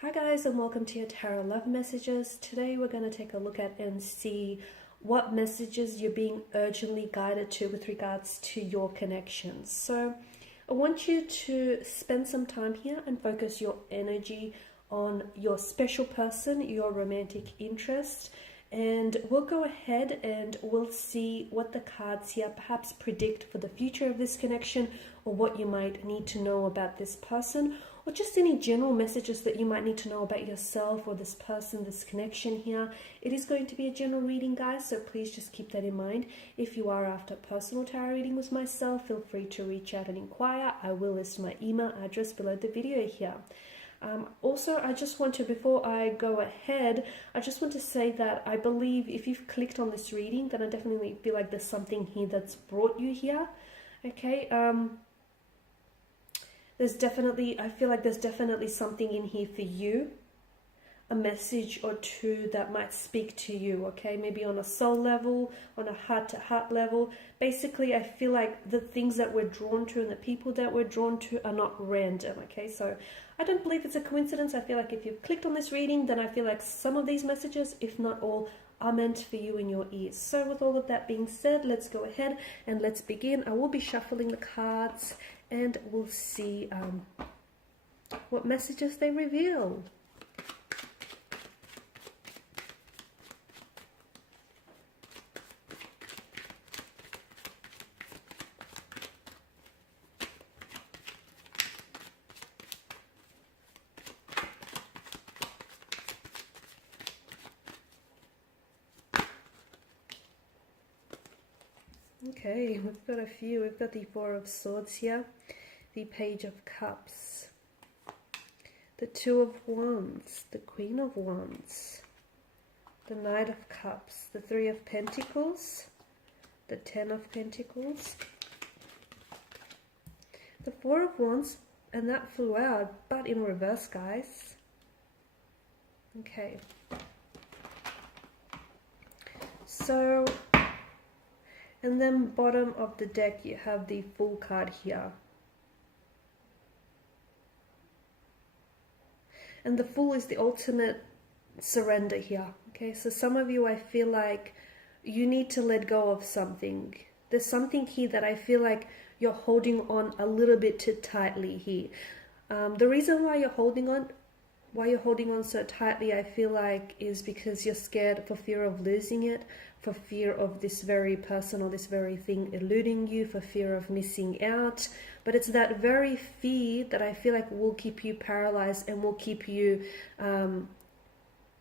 Hi guys, and welcome to your tarot love messages. Today we're going to take a look at and see what messages you're being urgently guided to with regards to your connections. So I want you to spend some time here and focus your energy on your special person, your romantic interest, and we'll go ahead and we'll see what the cards here perhaps predict for the future of this connection, or what you might need to know about this person, or just any general messages that you might need to know about yourself or this person, this connection here. It is going to be a general reading, guys, so please just keep that in mind. If you are after personal tarot reading with myself, feel free to reach out and inquire. I will list my email address below the video here. Also, I just want to, before I go ahead, I just want to say that I believe if you've clicked on this reading, then I definitely feel like there's something here that's brought you here. Okay, I feel like there's definitely something in here for you, a message or two that might speak to you, okay? Maybe on a soul level, on a heart-to-heart level. Basically, I feel like the things that we're drawn to and the people that we're drawn to are not random, okay? So I don't believe it's a coincidence. I feel like if you've clicked on this reading, then I feel like some of these messages, if not all, are meant for you in your ears. So with all of that being said, let's go ahead and let's begin. I will be shuffling the cards and we'll see what messages they reveal. Okay, we've got a few. We've got the Four of Swords here, the Page of Cups, the Two of Wands, the Queen of Wands, the Knight of Cups, the Three of Pentacles, the Ten of Pentacles, the Four of Wands, and that flew out, but in reverse, guys. Okay. So, and then bottom of the deck, you have the Fool card here. And the Fool is the ultimate surrender here. Okay, so some of you, I feel like you need to let go of something. There's something here that I feel like you're holding on a little bit too tightly here. The reason why you're holding on so tightly, I feel like, is because you're scared for fear of losing it, for fear of this very person or this very thing eluding you, for fear of missing out. But it's that very fear that I feel like will keep you paralyzed and will keep you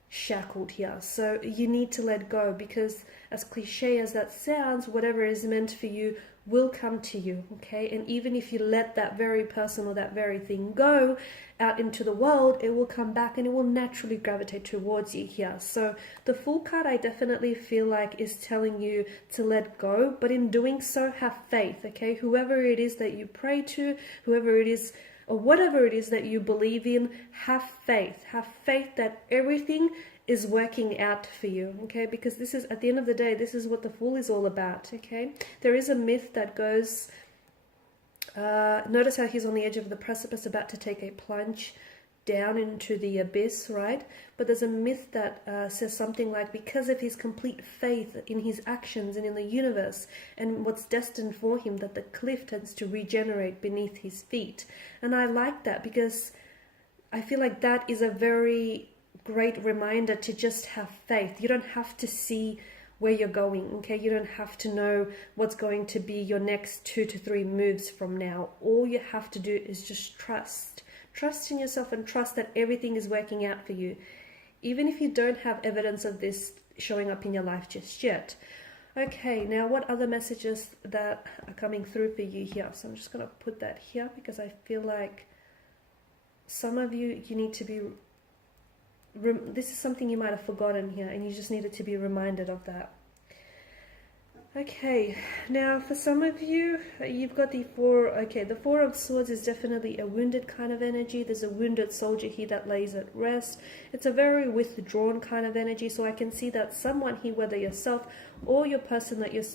shackled here. So you need to let go, because as cliche as that sounds, whatever is meant for you will come to you, okay? And even if you let that very person or that very thing go out into the world, it will come back and it will naturally gravitate towards you here. So the Fool card, I definitely feel like, is telling you to let go, but in doing so, have faith, okay? Whoever it is that you pray to, whoever it is, or whatever it is that you believe in, have faith. Have faith that everything is working out for you, okay? Because this is, at the end of the day, this is what the Fool is all about, okay? There is a myth that goes, notice how he's on the edge of the precipice about to take a plunge down into the abyss, right? But there's a myth that says something like, because of his complete faith in his actions and in the universe and what's destined for him, that the cliff tends to regenerate beneath his feet. And I like that, because I feel like that is a very great reminder to just have faith. You don't have to see where you're going, okay? You don't have to know what's going to be your next 2 to 3 moves from now. All you have to do is just trust in yourself and trust that everything is working out for you, even if you don't have evidence of this showing up in your life just yet. Okay, now what other messages that are coming through for you here? So I'm just going to put that here, because I feel like some of you need to be, this is something you might have forgotten here, and you just needed to be reminded of that. Okay, now for some of you, you've got the Four of Swords is definitely a wounded kind of energy. There's a wounded soldier here that lays at rest. It's a very withdrawn kind of energy, so I can see that someone here, whether yourself or your person that you're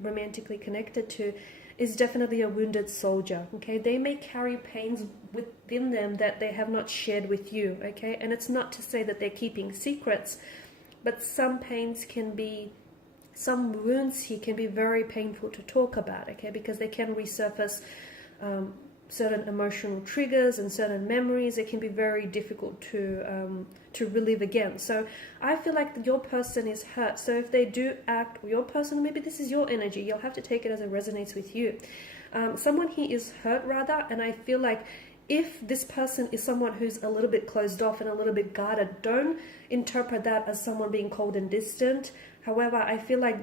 romantically connected to, is definitely a wounded soldier, okay? They may carry pains within them that they have not shared with you, okay? And it's not to say that they're keeping secrets, but some pains can be, some wounds here can be very painful to talk about, okay? Because they can resurface certain emotional triggers and certain memories. It can be very difficult to relive again. So I feel like your person is hurt. So if they do act, or your person, maybe this is your energy, you'll have to take it as it resonates with you. Someone here is hurt rather, and I feel like if this person is someone who's a little bit closed off and a little bit guarded, don't interpret that as someone being cold and distant. However, I feel like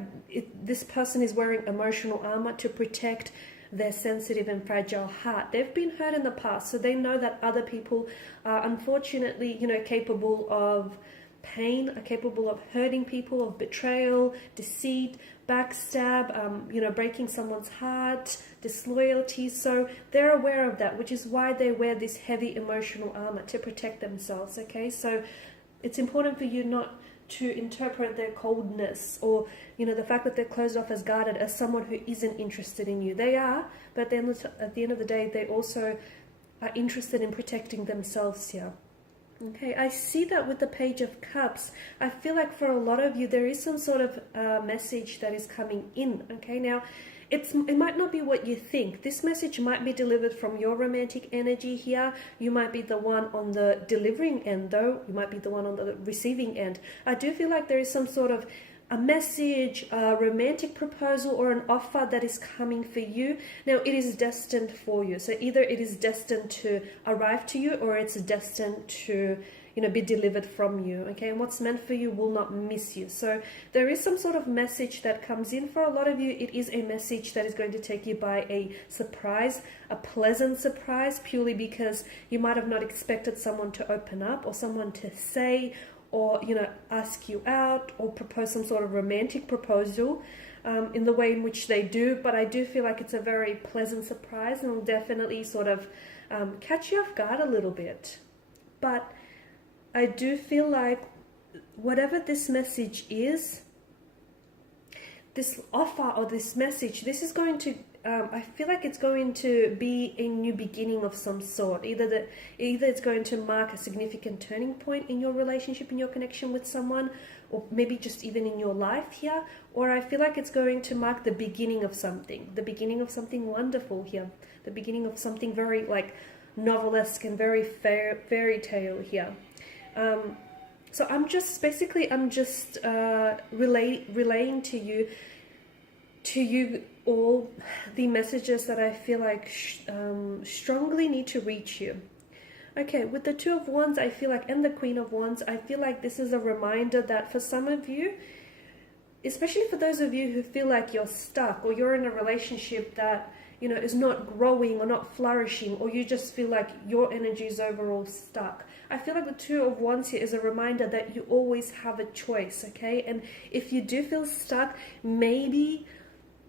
this person is wearing emotional armor to protect their sensitive and fragile heart. They've been hurt in the past, so they know that other people are unfortunately, capable of pain, are capable of hurting people, of betrayal, deceit, backstab, breaking someone's heart, disloyalty. So they're aware of that, which is why they wear this heavy emotional armor, to protect themselves, okay? So it's important for you not to interpret their coldness or the fact that they're closed off as guarded as someone who isn't interested in you. They are, but then at the end of the day, they also are interested in protecting themselves here. Okay, I see that with the Page of Cups. I feel like for a lot of you, there is some sort of message that is coming in. Okay, now it might not be what you think. This message might be delivered from your romantic energy here. You might be the one on the delivering end, though. You might be the one on the receiving end. I do feel like there is some sort of a message, a romantic proposal, or an offer that is coming for you. Now, it is destined for you. So either it is destined to arrive to you, or it's destined to be delivered from you, okay? And what's meant for you will not miss you. So there is some sort of message that comes in. For a lot of you, it is a message that is going to take you by a surprise, a pleasant surprise, purely because you might have not expected someone to open up, or someone to say, or ask you out, or propose some sort of romantic proposal in the way in which they do. But I do feel like it's a very pleasant surprise, and will definitely sort of catch you off guard a little bit. But I do feel like whatever this message is, this offer or this message, this is going to, I feel like it's going to be a new beginning of some sort. Either it's going to mark a significant turning point in your relationship, in your connection with someone, or maybe just even in your life here, or I feel like it's going to mark the beginning of something wonderful here, the beginning of something very like novelesque and very fairy tale here. So I'm just relaying to you all the messages that I feel like strongly need to reach you. Okay, with the Two of Wands, I feel like, and the Queen of Wands, I feel like this is a reminder that for some of you, especially for those of you who feel like you're stuck, or you're in a relationship that is not growing or not flourishing, or you just feel like your energy is overall stuck, I feel like the Two of Wands here is a reminder that you always have a choice, okay? And if you do feel stuck, maybe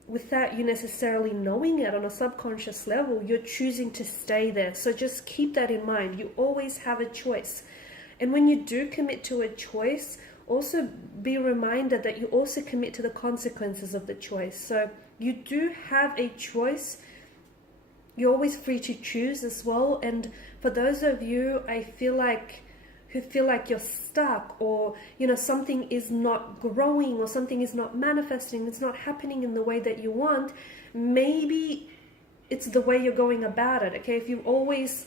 without you necessarily knowing it on a subconscious level, you're choosing to stay there. So just keep that in mind. You always have a choice. And when you do commit to a choice, also be reminded that you also commit to the consequences of the choice. So you do have a choice. You're always free to choose as well. And for those of you, I feel like, who feel like you're stuck, or something is not growing, or something is not manifesting, it's not happening in the way that you want, maybe it's the way you're going about it, okay? If you've always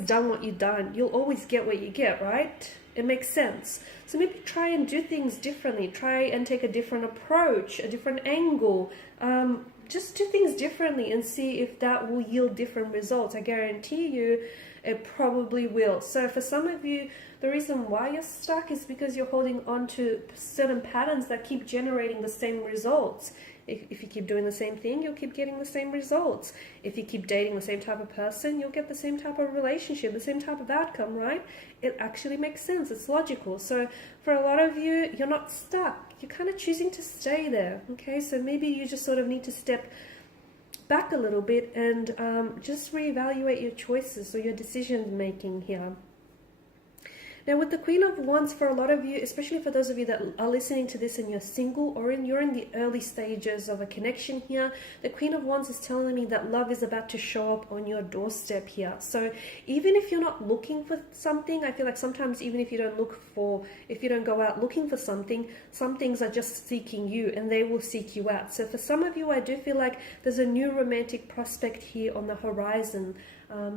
done what you've done, you'll always get what you get, right? It makes sense. So maybe try and do things differently. Try and take a different approach, a different angle. Just do things differently and see if that will yield different results. I guarantee you it probably will. So for some of you, the reason why you're stuck is because you're holding on to certain patterns that keep generating the same results. If you keep doing the same thing, you'll keep getting the same results. If you keep dating the same type of person, you'll get the same type of relationship, the same type of outcome, right? It actually makes sense. It's logical. So for a lot of you, you're not stuck. You're kind of choosing to stay there, okay? So maybe you just sort of need to step back a little bit and just reevaluate your choices or your decision making here. Now with the Queen of Wands, for a lot of you, especially for those of you that are listening to this and you're single, or you're in the early stages of a connection here, the Queen of Wands is telling me that love is about to show up on your doorstep here. So even if you're not looking for something, I feel like sometimes even if you don't go out looking for something, some things are just seeking you and they will seek you out. So for some of you, I do feel like there's a new romantic prospect here on the horizon.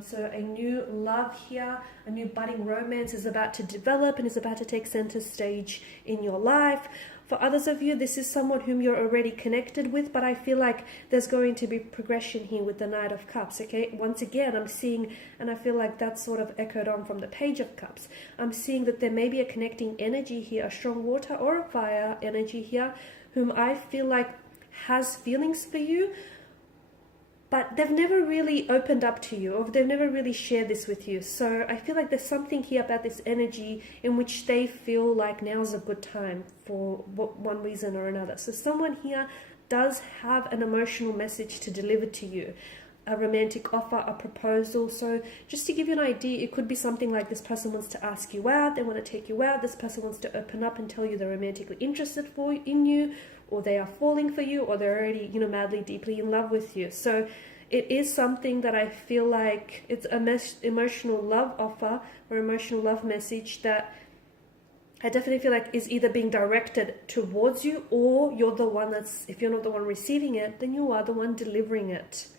So a new love here, a new budding romance is about to develop and is about to take center stage in your life. For others of you, this is someone whom you're already connected with, but I feel like there's going to be progression here with the Knight of Cups, okay? Once again, I'm seeing, and I feel like that's sort of echoed on from the Page of Cups. I'm seeing that there may be a connecting energy here, a strong water or a fire energy here, whom I feel like has feelings for you, but they've never really opened up to you, or they've never really shared this with you. So I feel like there's something here about this energy in which they feel like now's a good time for one reason or another. So someone here does have an emotional message to deliver to you, a romantic offer, a proposal. So just to give you an idea, it could be something like this person wants to ask you out, they want to take you out, this person wants to open up and tell you they're romantically interested in you, or they are falling for you, or they're already, madly, deeply in love with you. So it is something that I feel like it's an emotional love offer or emotional love message that I definitely feel like is either being directed towards you, or you're the one if you're not the one receiving it, then you are the one delivering it.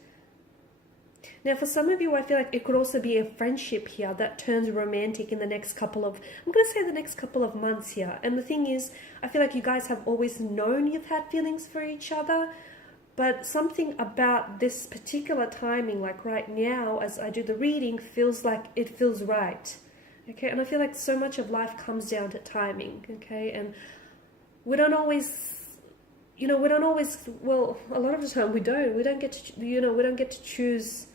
Now, for some of you, I feel like it could also be a friendship here that turns romantic in the next couple of months here. And the thing is, I feel like you guys have always known you've had feelings for each other, but something about this particular timing, like right now, as I do the reading, feels like it feels right. Okay, and I feel like so much of life comes down to timing, okay? And we don't always, well, a lot of the time we don't get to choose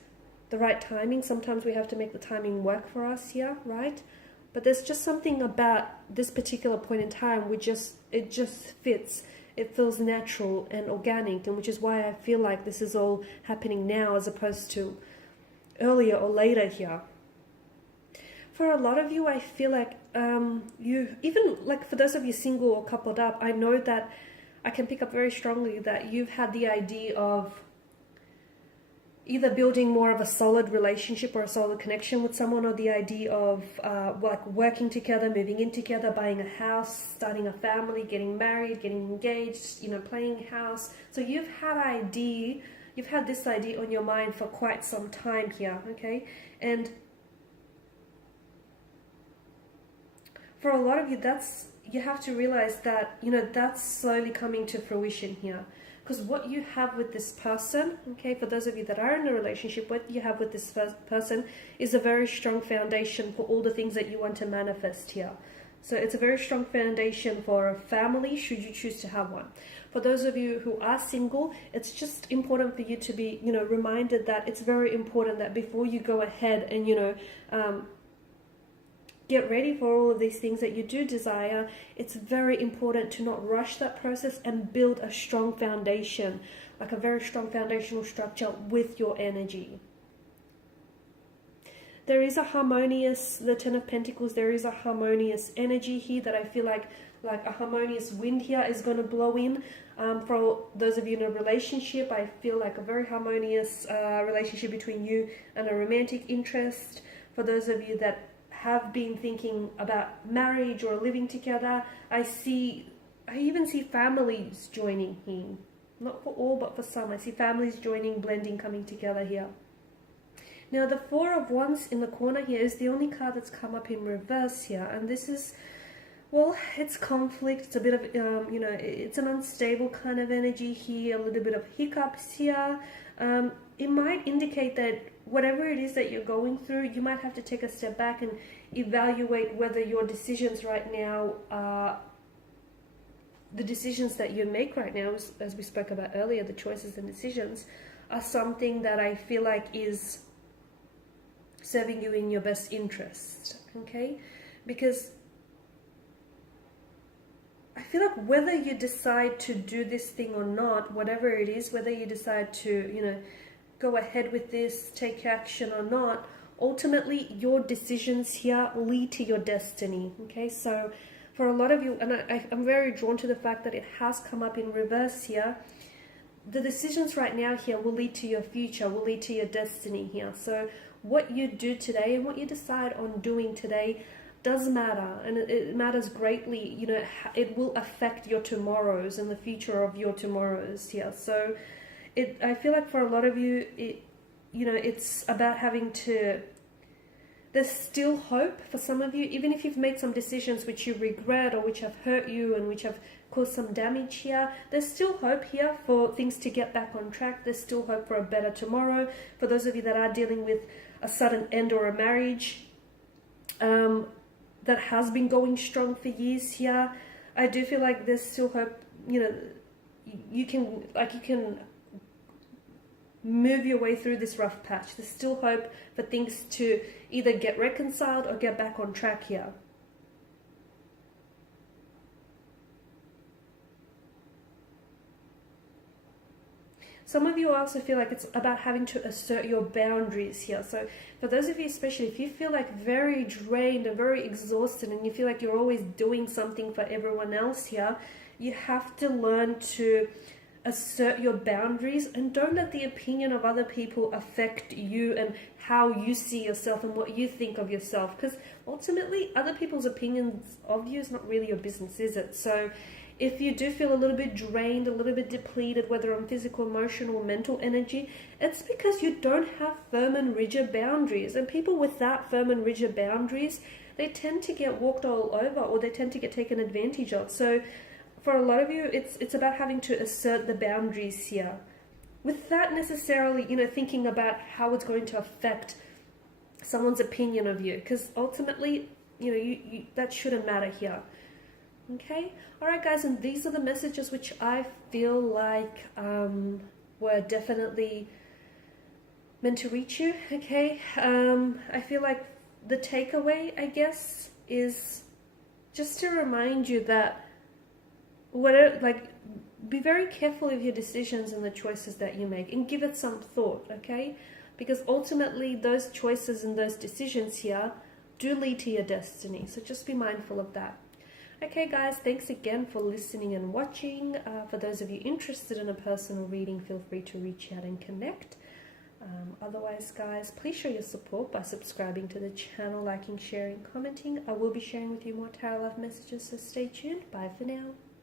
the right timing. Sometimes we have to make the timing work for us here, right? But there's just something about this particular point in time it just fits. It feels natural and organic, and which is why I feel like this is all happening now as opposed to earlier or later here. For a lot of you, I feel like for those of you single or coupled up, I know that I can pick up very strongly that you've had the idea of either building more of a solid relationship or a solid connection with someone, or the idea of working together, moving in together, buying a house, starting a family, getting married, getting engaged, playing house. So you've had this idea on your mind for quite some time here, okay? And for a lot of you, you have to realize that, that's slowly coming to fruition here. Because what you have with this person, okay, for those of you that are in a relationship, what you have with this person is a very strong foundation for all the things that you want to manifest here. So it's a very strong foundation for a family, should you choose to have one. For those of you who are single, it's just important for you to be, reminded that it's very important that before you go ahead and, get ready for all of these things that you do desire, it's very important to not rush that process and build a strong foundation, like a very strong foundational structure with your energy. There is a harmonious, the Ten of Pentacles, there is a harmonious energy here that I feel like a harmonious wind here is going to blow in. For those of you in a relationship, I feel like a very harmonious relationship between you and a romantic interest. For those of you that have been thinking about marriage or living together, I even see families joining here. Not for all, but for some. I see families joining, blending, coming together here. Now, the Four of Wands in the corner here is the only card that's come up in reverse here. And this is, well, it's conflict. It's a bit of, it's an unstable kind of energy here, a little bit of hiccups here. It might indicate that whatever it is that you're going through, you might have to take a step back and evaluate whether your decisions right now are the decisions that you make right now, as we spoke about earlier, the choices and decisions are something that I feel like is serving you in your best interest, okay? Because I feel like whether you decide to do this thing or not, whatever it is, whether you decide to, go ahead with this, take action or not, ultimately your decisions here lead to your destiny. Okay, so for a lot of you, and I'm very drawn to the fact that it has come up in reverse here, the decisions right now here will lead to your future, will lead to your destiny here. So what you do today and what you decide on doing today does matter, and it matters greatly. You know, it will affect your tomorrows and the future of your tomorrows here. So I feel like for a lot of you, it's about having to, there's still hope for some of you, even if you've made some decisions which you regret or which have hurt you and which have caused some damage here. There's still hope here for things to get back on track. There's still hope for a better tomorrow. For those of you that are dealing with a sudden end or a marriage that has been going strong for years here, I do feel like there's still hope. You know, you can move your way through this rough patch. There's still hope for things to either get reconciled or get back on track here. Some of you also feel like it's about having to assert your boundaries here. So for those of you, especially if you feel like very drained and very exhausted and you feel like you're always doing something for everyone else here, you have to learn to assert your boundaries and don't let the opinion of other people affect you and how you see yourself and what you think of yourself, because ultimately other people's opinions of you is not really your business, is it? So if you do feel a little bit drained, a little bit depleted, whether on physical, emotional, mental energy, it's because you don't have firm and rigid boundaries. And people without firm and rigid boundaries, they tend to get walked all over, or they tend to get taken advantage of. So for a lot of you, it's about having to assert the boundaries here, without necessarily, thinking about how it's going to affect someone's opinion of you, because ultimately, you that shouldn't matter here. Okay, all right, guys, and these are the messages which I feel like were definitely meant to reach you. Okay, I feel like the takeaway, I guess, is just to remind you that be very careful of your decisions and the choices that you make, and give it some thought. Okay, because ultimately those choices and those decisions here do lead to your destiny. So just be mindful of that. Okay, guys, thanks again for listening and watching. For those of you interested in a personal reading, feel free to reach out and connect. Otherwise, guys, please show your support by subscribing to the channel, liking, sharing, commenting. I will be sharing with you more tarot love messages, so stay tuned. Bye for now.